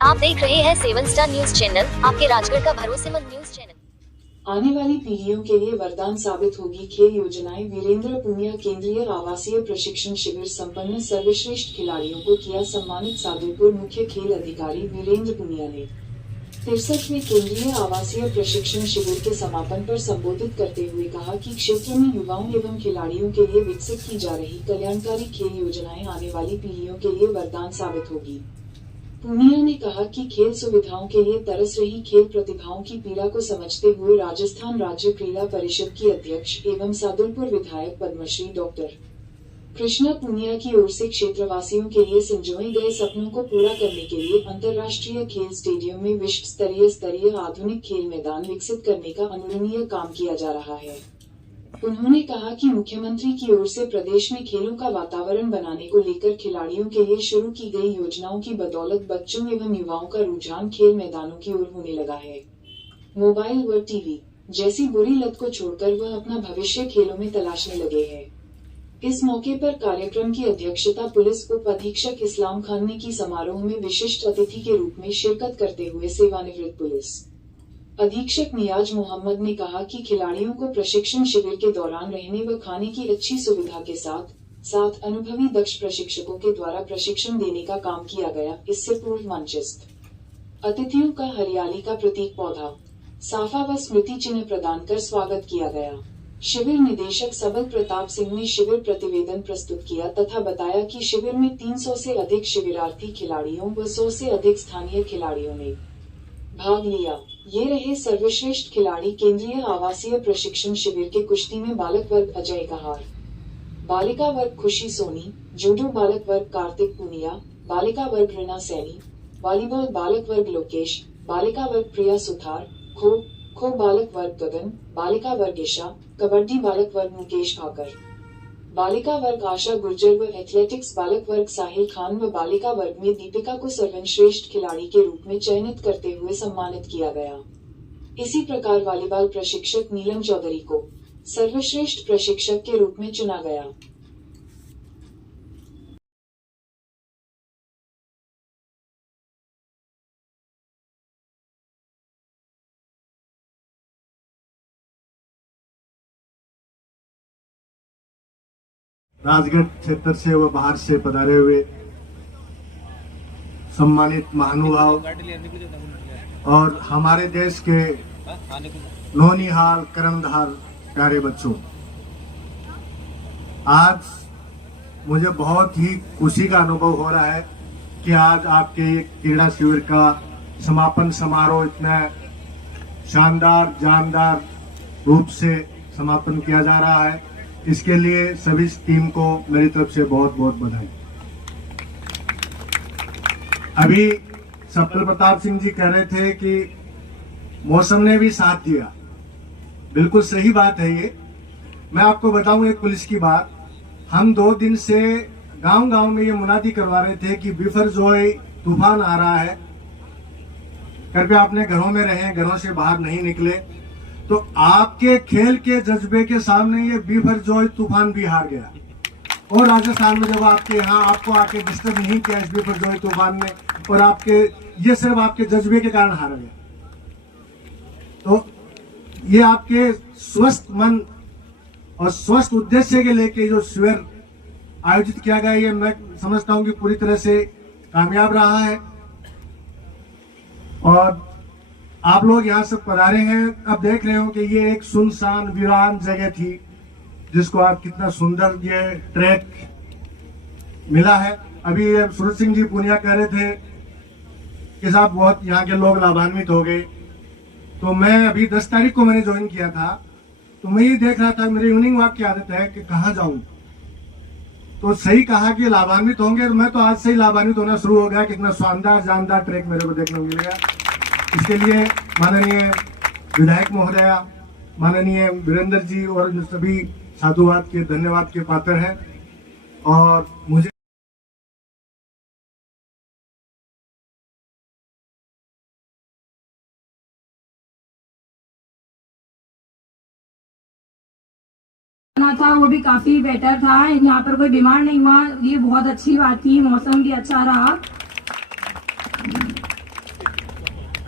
आप देख रहे हैं 7 स्टार न्यूज चैनल, आपके राजगढ़ का भरोसेमंद न्यूज चैनल। आने वाली पीढ़ियों के लिए वरदान साबित होगी खेल योजनाएं। वीरेंद्र पुनिया केंद्रीय आवासीय प्रशिक्षण शिविर संपन्न, सर्वश्रेष्ठ खिलाड़ियों को किया सम्मानित। सादुलपुर मुख्य खेल अधिकारी वीरेंद्र पुनिया ने 63वें केंद्रीय आवासीय प्रशिक्षण शिविर के समापन पर संबोधित करते हुए कहा कि क्षेत्र में युवाओं एवं खिलाड़ियों के लिए विकसित की जा रही कल्याणकारी खेल योजनाएं आने वाली पीढ़ियों के लिए वरदान साबित होगी। पूनिया ने कहा कि खेल सुविधाओं के लिए तरस रही खेल प्रतिभाओं की पीड़ा को समझते हुए राजस्थान राज्य क्रीड़ा परिषद की अध्यक्ष एवं सादुलपुर विधायक पद्मश्री डॉक्टर कृष्णा पूनिया की ओर से क्षेत्रवासियों के लिए संजोए गए सपनों को पूरा करने के लिए अंतर्राष्ट्रीय खेल स्टेडियम में विश्व स्तरीय आधुनिक खेल मैदान विकसित करने का अनुकरणीय काम किया जा रहा है। उन्होंने कहा कि मुख्यमंत्री की ओर से प्रदेश में खेलों का वातावरण बनाने को लेकर खिलाड़ियों के लिए शुरू की गई योजनाओं की बदौलत बच्चों एवं युवाओं का रुझान खेल मैदानों की ओर होने लगा है। मोबाइल व टीवी जैसी बुरी लत को छोड़कर वह अपना भविष्य खेलों में तलाशने लगे हैं। इस मौके पर कार्यक्रम की अध्यक्षता पुलिस उप अधीक्षक इस्लाम खान ने की। समारोह में विशिष्ट अतिथि के रूप में शिरकत करते हुए सेवानिवृत्त पुलिस अधीक्षक नियाज मोहम्मद ने कहा कि खिलाड़ियों को प्रशिक्षण शिविर के दौरान रहने व खाने की अच्छी सुविधा के साथ अनुभवी दक्ष प्रशिक्षकों के द्वारा प्रशिक्षण देने का काम किया गया। इससे पूर्व मंचस्थ अतिथियों का हरियाली का प्रतीक पौधा, साफा व स्मृति चिन्ह प्रदान कर स्वागत किया गया। शिविर निदेशक सबल प्रताप सिंह ने शिविर प्रतिवेदन प्रस्तुत किया तथा बताया कि शिविर में 300 से अधिक शिविरार्थी खिलाड़ियों व 100 से अधिक स्थानीय खिलाड़ियों ने भाग लिया। ये रहे सर्वश्रेष्ठ खिलाड़ी। केंद्रीय आवासीय प्रशिक्षण शिविर के कुश्ती में बालक वर्ग अजय कहार, बालिका वर्ग खुशी सोनी, जूडो बालक वर्ग कार्तिक पूनिया, बालिका वर्ग रीना सैनी, वॉलीबॉल बालक वर्ग लोकेश, बालिका वर्ग प्रिया सुथार, खो बालक वर्ग गगन, बालिका वर्ग ईशा, कबड्डी बालक वर्ग मुकेश भाकर, बालिका वर्ग आशा गुर्जर व एथलेटिक्स बालक वर्ग साहिल खान व बालिका वर्ग में दीपिका को सर्वश्रेष्ठ खिलाड़ी के रूप में चयनित करते हुए सम्मानित किया गया। इसी प्रकार वॉलीबॉल प्रशिक्षक नीलम चौधरी को सर्वश्रेष्ठ प्रशिक्षक के रूप में चुना गया। राजगढ़ क्षेत्र से व बाहर से पधारे हुए सम्मानित महानुभाव और हमारे देश के नौनिहाल कर्णधार प्यारे बच्चों, आज मुझे बहुत ही खुशी का अनुभव हो रहा है कि आज आपके क्रीड़ा शिविर का समापन समारोह इतना शानदार जानदार रूप से समापन किया जा रहा है। इसके लिए सभी टीम को मेरी तरफ से बहुत बहुत बधाई। अभी सबल प्रताप सिंह जी कह रहे थे कि मौसम ने भी साथ दिया, बिल्कुल सही बात है ये। मैं आपको बताऊं एक पुलिस की बात, हम 2 दिन से गांव-गांव में ये मुनादी करवा रहे थे कि बिफरजोय तूफान आ रहा है, कृपया अपने घरों में रहें, घरों से बाहर नहीं निकले। तो आपके खेल के जज्बे के सामने ये बिफरजोय तूफान भी हार गया। और राजस्थान में जब आपके यहाँ आपको आके डिस्टर्ब नहीं किया इस बिफरजोय तूफान ने, और आपके ये सिर्फ आपके जज्बे के कारण हारा गया। तो ये आपके स्वस्थ मन और स्वस्थ उद्देश्य के लेके जो शिविर आयोजित किया गया, ये मैं समझता हूँ कि पूरी तरह से कामयाब रहा है। और आप लोग यहाँ से पधारे हैं, अब देख रहे हो कि ये एक सुनसान वीरान जगह थी जिसको आप कितना सुंदर ये ट्रैक मिला है। अभी सूरज सिंह जी पूनिया कह रहे थे कि साहब बहुत यहाँ के लोग लाभान्वित हो गए। तो मैं अभी 10 तारीख को मैंने ज्वाइन किया था, तो मैं ये देख रहा था, मेरी इवनिंग वॉक की आदत है कि कहाँ जाऊं, तो सही कहा कि लाभान्वित होंगे। मैं तो आज से ही लाभान्वित होना शुरू हो गया। कितना शानदार जानदार ट्रैक मेरे को देखने को मिलेगा। इसके लिए माननीय विधायक महोदया, माननीय वीरेंद्र जी और सभी साधुवाद के धन्यवाद के पात्र हैं। और मुझे था वो भी काफी बेटर था। यहाँ पर कोई बीमार नहीं हुआ, ये बहुत अच्छी बात थी। मौसम भी अच्छा रहा।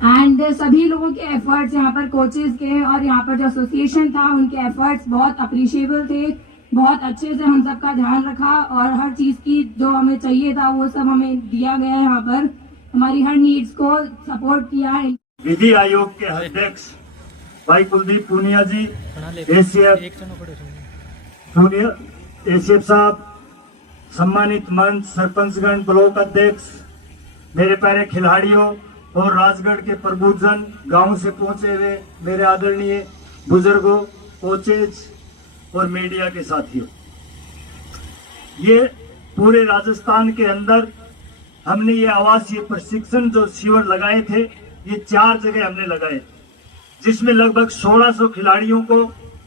एंड सभी लोगों के एफर्ट्स यहाँ पर कोचेस के और यहाँ पर जो एसोसिएशन था उनके एफर्ट्स बहुत अप्रिशिएबल थे। बहुत अच्छे से हम सबका ध्यान रखा और हर चीज की जो हमें चाहिए था वो सब हमें दिया गया है। यहाँ पर हमारी हर नीड्स को सपोर्ट किया है। विधि आयोग के अध्यक्ष भाई कुलदीप पूनिया जी, एसीएफ साहब, सम्मानित मंच, सरपंचगण, ब्लॉक अध्यक्ष, मेरे प्यारे खिलाड़ियों और राजगढ़ के प्रबुद्धजन, गांव से पहुंचे हुए मेरे आदरणीय बुजुर्गों, कोचेज और मीडिया के साथियों, ये पूरे राजस्थान के अंदर हमने ये आवासीय प्रशिक्षण जो शिविर लगाए थे, ये 4 जगह हमने लगाए, जिसमें लगभग 1600 खिलाड़ियों को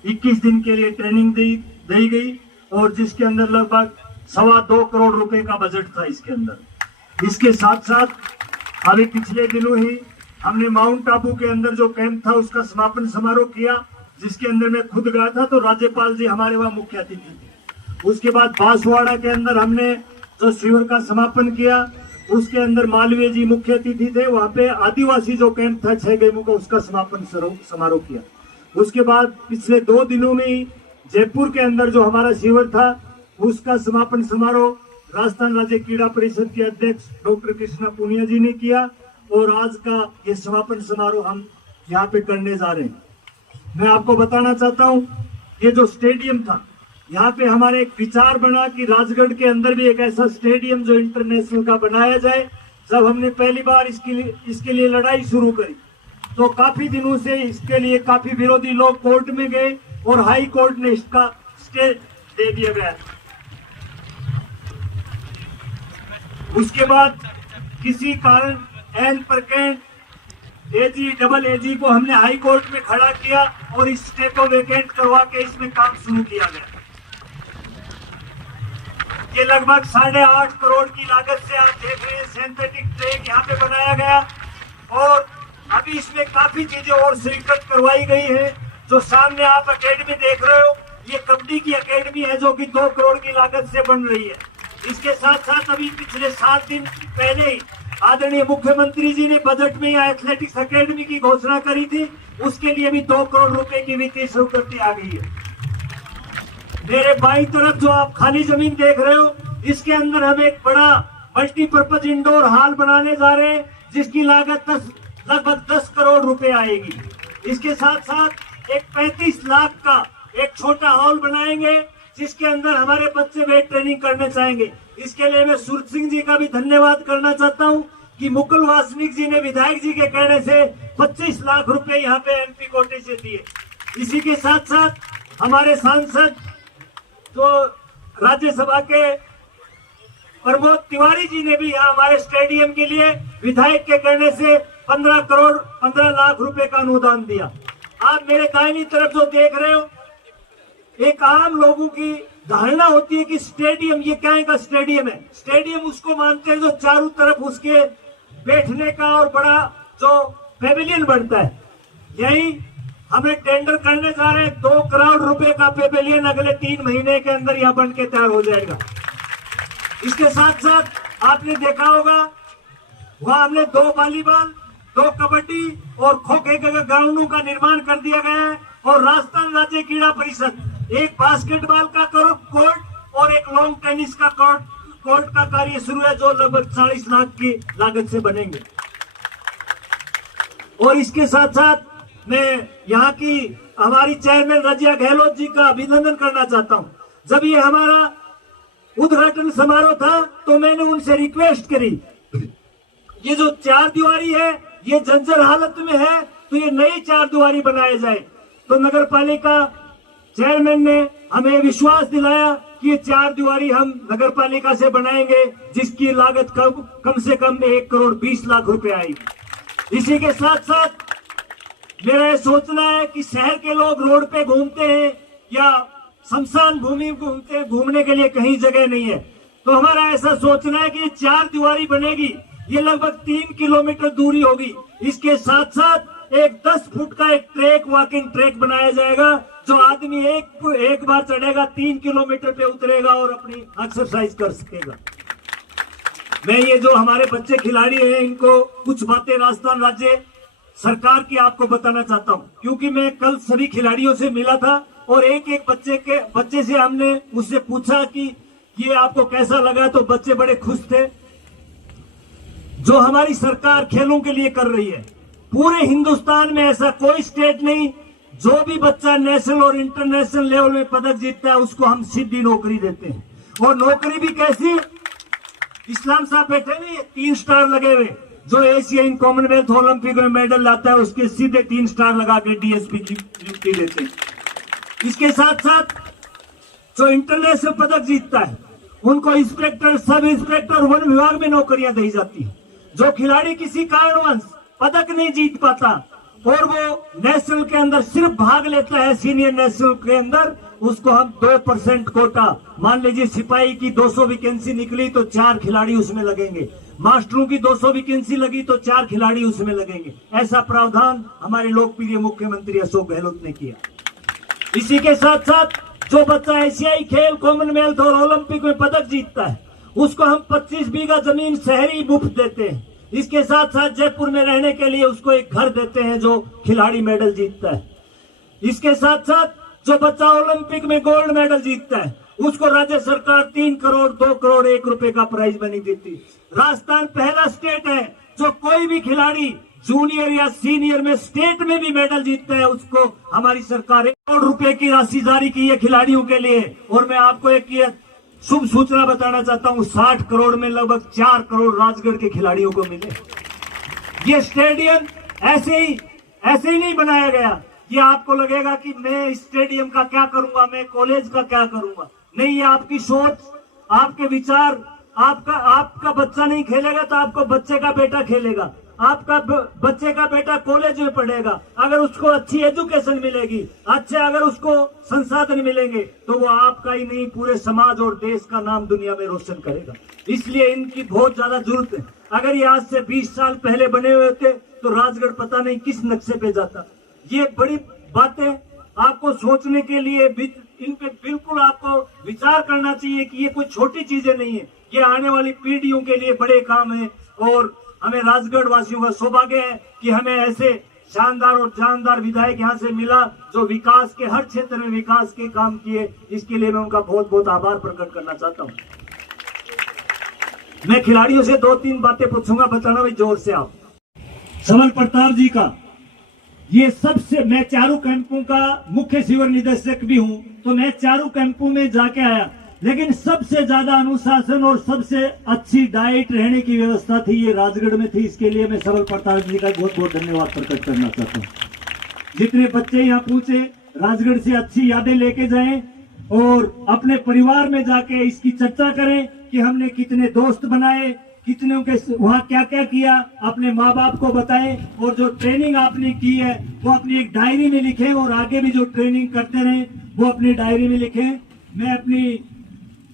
21 दिन के लिए ट्रेनिंग दी गई और जिसके अंदर लगभग 2.25 करोड़ रुपए का बजट था इसके अंदर। इसके साथ साथ अभी पिछले दिनों ही हमने माउंट आबू के अंदर जो कैंप था उसका समापन समारोह किया, जिसके अंदर मैं खुद गया था, तो राज्यपाल जी हमारे वहां मुख्य अतिथि थे। उसके बाद बांसवाड़ा के अंदर हमने जो शिविर का समापन किया, उसके अंदर मालवीय जी मुख्य अतिथि थे। वहां पे आदिवासी जो कैंप था 6 गेमों का, उसका समापन समारोह किया। उसके बाद पिछले 2 दिनों में ही जयपुर के अंदर जो हमारा शिविर था उसका समापन समारोह राजस्थान राज्य क्रीड़ा परिषद के अध्यक्ष डॉक्टर कृष्णा पूनिया जी ने किया और आज का ये समापन समारोह हम यहाँ पे करने जा रहे हैं। मैं आपको बताना चाहता हूँ, ये जो स्टेडियम था, यहाँ पे हमारे एक विचार बना कि राजगढ़ के अंदर भी एक ऐसा स्टेडियम जो इंटरनेशनल का बनाया जाए। जब हमने पहली बार इसके लिए लड़ाई शुरू करी तो काफी दिनों से इसके लिए काफी विरोधी लोग कोर्ट में गए और हाई कोर्ट ने इसका स्टे दे दिया गया। उसके बाद किसी कारण एन प्रकेंड डबल एजी को हमने हाई कोर्ट में खड़ा किया और इस स्टे को वेकेंट करवा के इसमें काम शुरू किया गया। ये लगभग 8.5 करोड़ की लागत से आप देख रहे हैं सिंथेटिक ट्रैक यहाँ पे बनाया गया और अभी इसमें काफी चीजें और स्वीकृत करवाई गई है। जो सामने आप एकेडमी देख रहे हो, ये कबड्डी की एकेडमी है जो कि 2 करोड़ की लागत से बन रही है। इसके साथ साथ अभी पिछले 7 दिन पहले ही आदरणीय मुख्यमंत्री जी ने बजट में एथलेटिक्स एकेडमी की घोषणा करी थी, उसके लिए भी 2 करोड़ रुपए की वित्तीय स्वीकृति आ गई है। मेरे बाईं तरफ जो आप खाली जमीन देख रहे हो, इसके अंदर हम एक बड़ा मल्टीपर्पज इंडोर हॉल बनाने जा रहे हैं, जिसकी लागत लगभग 10 करोड़ रुपए आएगी। इसके साथ साथ एक 35 लाख का एक छोटा हॉल बनाएंगे, जिसके अंदर हमारे बच्चे वेट ट्रेनिंग करने चाहेंगे। इसके लिए मैं सूरज सिंह जी का भी धन्यवाद करना चाहता हूं कि मुकुल वासनिक जी ने विधायक जी के कहने से 25 लाख रुपए यहाँ पे एमपी कोटे से दिए। इसी के साथ साथ हमारे सांसद तो राज्यसभा के प्रमोद तिवारी जी ने भी यहाँ हमारे स्टेडियम के लिए विधायक के कहने से 15 लाख रुपए का अनुदान दिया। आप मेरे दाहिनी तरफ जो देख रहे हो, एक आम लोगों की धारणा होती है कि स्टेडियम ये क्या का स्टेडियम है। स्टेडियम उसको मानते हैं जो चारों तरफ उसके बैठने का और बड़ा जो पेविलियन बनता है। यही हमें टेंडर करने जा रहे हैं, 2 करोड़ रुपए का पेविलियन अगले 3 महीने के अंदर यह बन के तैयार हो जाएगा। इसके साथ साथ आपने देखा होगा वहां हमने 2 वॉलीबॉल, 2 कबड्डी और खो के ग्राउंडों का निर्माण कर दिया गया है और राजस्थान राज्य क्रीड़ा परिषद एक बास्केटबॉल का कोर्ट और एक लॉन्ग टेनिस का कोर्ट का कार्य शुरू है, जो लगभग 40 लाख की लागत से बनेंगे। और इसके साथ साथ मैं यहाँ की हमारी चेयरमैन रजिया गहलोत जी का अभिनंदन करना चाहता हूँ। जब ये हमारा उद्घाटन समारोह था तो मैंने उनसे रिक्वेस्ट करी, ये जो 4 दीवारी है ये जर्जर हालत में है, तो ये नई 4 दीवारी बनाए जाए। तो नगर पालिका चेयरमैन ने हमें विश्वास दिलाया कि ये 4 दीवारी हम नगर पालिका से बनाएंगे, जिसकी लागत कम से कम 1 करोड़ 20 लाख रुपए आएगी। इसी के साथ साथ मेरा ये सोचना है कि शहर के लोग रोड पे घूमते हैं या शमशान भूमि घूमते हैं, घूमने के लिए कहीं जगह नहीं है, तो हमारा ऐसा सोचना है कि ये 4 दीवारी बनेगी, ये लगभग 3 किलोमीटर दूरी होगी। इसके साथ साथ एक 10 फुट का एक ट्रैक, वॉकिंग ट्रैक बनाया जाएगा, जो आदमी एक बार चढ़ेगा 3 किलोमीटर पे उतरेगा और अपनी एक्सरसाइज कर सकेगा। मैं ये जो हमारे बच्चे खिलाड़ी हैं, इनको कुछ बातें राजस्थान राज्य सरकार की आपको बताना चाहता हूं, क्योंकि मैं कल सभी खिलाड़ियों से मिला था और एक एक बच्चे से हमने मुझसे पूछा कि ये आपको कैसा लगा, तो बच्चे बड़े खुश थे। जो हमारी सरकार खेलों के लिए कर रही है, पूरे हिंदुस्तान में ऐसा कोई स्टेट नहीं, जो भी बच्चा नेशनल और इंटरनेशनल लेवल में पदक जीतता है उसको हम सीधी नौकरी देते हैं। और नौकरी भी कैसी, इस्लाम साहब बैठे नहीं, 3 स्टार लगे हुए, जो एशियन कॉमनवेल्थ ओलंपिक में मेडल लाता है उसके सीधे 3 स्टार लगा के डीएसपी की नियुक्ति देते हैं। इसके साथ साथ जो इंटरनेशनल पदक जीतता है उनको इंस्पेक्टर, सब इंस्पेक्टर, वन विभाग में नौकरियां दी जाती है। जो खिलाड़ी किसी कारणवश पदक नहीं जीत पाता और वो नेशनल के अंदर सिर्फ भाग लेता है, सीनियर नेशनल के अंदर, उसको हम 2% कोटा, मान लीजिए सिपाही की 200 वैकेंसी निकली तो 4 खिलाड़ी उसमें लगेंगे, मास्टरों की 200 वैकेंसी लगी तो 4 खिलाड़ी उसमें लगेंगे। ऐसा प्रावधान हमारे लोकप्रिय मुख्यमंत्री अशोक गहलोत ने किया। इसी के साथ साथ जो बच्चा एशियाई खेल, कॉमनवेल्थ और ओलंपिक में पदक जीतता है उसको हम 25 बीघा जमीन शहरी मुफ्त देते हैं। इसके साथ साथ जयपुर में रहने के लिए उसको एक घर देते हैं जो खिलाड़ी मेडल जीतता है। इसके साथ साथ जो बच्चा ओलंपिक में गोल्ड मेडल जीतता है उसको राज्य सरकार 3 करोड़ 2 करोड़ 1 रुपए का प्राइज मनी देती है। राजस्थान पहला स्टेट है जो कोई भी खिलाड़ी जूनियर या सीनियर में स्टेट में भी मेडल जीतता है उसको हमारी सरकार 1 करोड़ रुपए की राशि जारी की है खिलाड़ियों के लिए। और मैं आपको एक ये शुभ सूचना बताना चाहता हूं, 60 करोड़ में लगभग 4 करोड़ राजगढ़ के खिलाड़ियों को मिले। ये स्टेडियम ऐसे ही नहीं बनाया गया। ये आपको लगेगा कि मैं इस स्टेडियम का क्या करूंगा, मैं कॉलेज का क्या करूंगा, नहीं, ये आपकी सोच, आपके विचार, आपका बच्चा नहीं खेलेगा तो आपको बच्चे का बेटा खेलेगा, आपका बच्चे का बेटा कॉलेज में पढ़ेगा, अगर उसको अच्छी एजुकेशन मिलेगी, अच्छे अगर उसको संसाधन मिलेंगे तो वो आपका ही नहीं पूरे समाज और देश का नाम दुनिया में रोशन करेगा। इसलिए इनकी बहुत ज्यादा जरूरत है। अगर ये आज से 20 साल पहले बने हुए थे तो राजगढ़ पता नहीं किस नक्शे पे जाता। ये बड़ी बातें आपको सोचने के लिए, इन पे बिल्कुल आपको विचार करना चाहिए कि ये कोई छोटी चीजें नहीं है, ये आने वाली पीढ़ियों के लिए बड़े काम है। और हमें राजगढ़ वासियों का सौभाग्य है कि हमें ऐसे शानदार और जानदार विधायक यहाँ से मिला जो विकास के हर क्षेत्र में विकास के काम किए। इसके लिए मैं उनका बहुत बहुत आभार प्रकट करना चाहता हूँ। मैं खिलाड़ियों से 2-3 बातें पूछूंगा, बताना भाई जोर से आप। सबल प्रताप जी का ये सबसे, मैं चारों कैंपों का मुख्य शिविर निदेशक भी हूं, तो मैं चारों कैंपों में जाके आया, लेकिन सबसे ज्यादा अनुशासन और सबसे अच्छी डाइट रहने की व्यवस्था थी ये राजगढ़ में थी। इसके लिए मैं सबल प्रताप जी का बहुत बहुत धन्यवाद प्रकट करना चाहता हूँ। जितने बच्चे यहाँ पहुंचे राजगढ़ से अच्छी यादें लेके जाएं और अपने परिवार में जाके इसकी चर्चा करें कि हमने कितने दोस्त बनाए, कितनों के वहाँ क्या क्या किया, अपने माँ बाप को बताएं और जो ट्रेनिंग आपने की है वो अपनी एक डायरी में लिखें और आगे भी जो ट्रेनिंग करते रहें वो अपनी डायरी में लिखें। मैं अपनी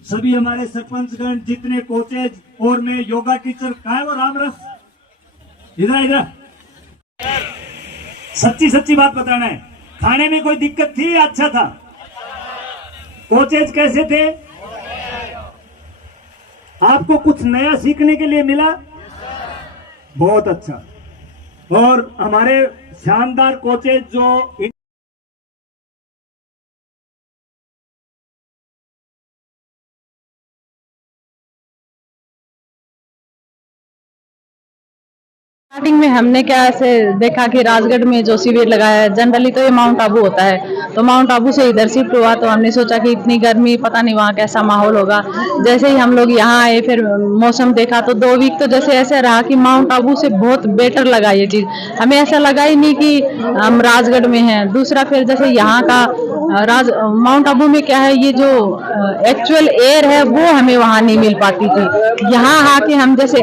सभी हमारे सरपंचगण, जितने कोचेज और मैं योगा टीचर, कहा है वो रामरस, इधर सच्ची बात बताना है। खाने में कोई दिक्कत थी या अच्छा था? कोचेज कैसे थे? आपको कुछ नया सीखने के लिए मिला? बहुत अच्छा। और हमारे शानदार कोचेज जो स्टार्टिंग में हमने क्या ऐसे देखा कि राजगढ़ में जो शिविर लगाया है, जनरली तो ये माउंट आबू होता है, तो माउंट आबू से इधर शिफ्ट हुआ तो हमने सोचा कि इतनी गर्मी, पता नहीं वहाँ कैसा माहौल होगा। जैसे ही हम लोग यहाँ आए फिर मौसम देखा तो 2 वीक तो जैसे ऐसे रहा कि माउंट आबू से बहुत बेटर लगा ये चीज़। हमें ऐसा लगा ही नहीं कि हम राजगढ़ में हैं। दूसरा फिर जैसे यहाँ का माउंट आबू में क्या है, ये जो एक्चुअल एयर है वो हमें वहाँ नहीं मिल पाती थी। यहाँ आके हम जैसे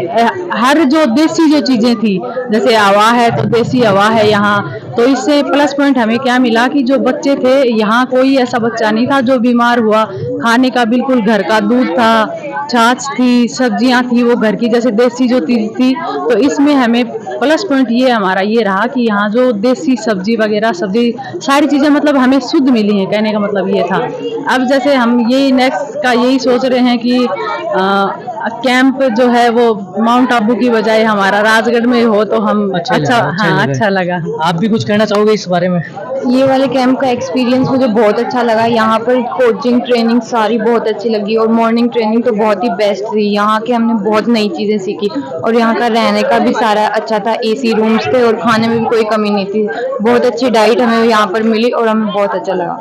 हर जो देसी जो चीज़ें थी, जैसे हवा है तो देसी हवा है यहाँ, तो इससे प्लस पॉइंट हमें क्या मिला कि जो बच्चे थे यहाँ कोई ऐसा बच्चा नहीं था जो बीमार हुआ। खाने का बिल्कुल घर का दूध था, छाछ थी, सब्जियां थी वो घर की जैसे देसी जो चीज थी। तो इसमें हमें प्लस पॉइंट ये हमारा ये रहा कि यहाँ जो देसी सब्जी वगैरह सब्जी सारी चीज़ें मतलब हमें शुद्ध मिली हैं, कहने का मतलब ये था। अब जैसे हम यही नेक्स्ट का यही सोच रहे हैं कि कैंप जो है वो माउंट आबू की बजाय हमारा राजगढ़ में हो तो हम अच्छा लगा। आप भी कुछ कहना चाहोगे इस बारे में? ये वाले कैंप का एक्सपीरियंस मुझे बहुत अच्छा लगा। यहाँ पर कोचिंग ट्रेनिंग सारी बहुत अच्छी लगी और मॉर्निंग ट्रेनिंग तो बहुत ही बेस्ट थी। यहाँ के हमने बहुत नई चीज़ें सीखी और यहाँ का रहने का भी सारा अच्छा था। AC रूम्स थे और खाने में भी कोई कमी नहीं थी। बहुत अच्छी डाइट हमें यहाँ पर मिली और हमें बहुत अच्छा लगा।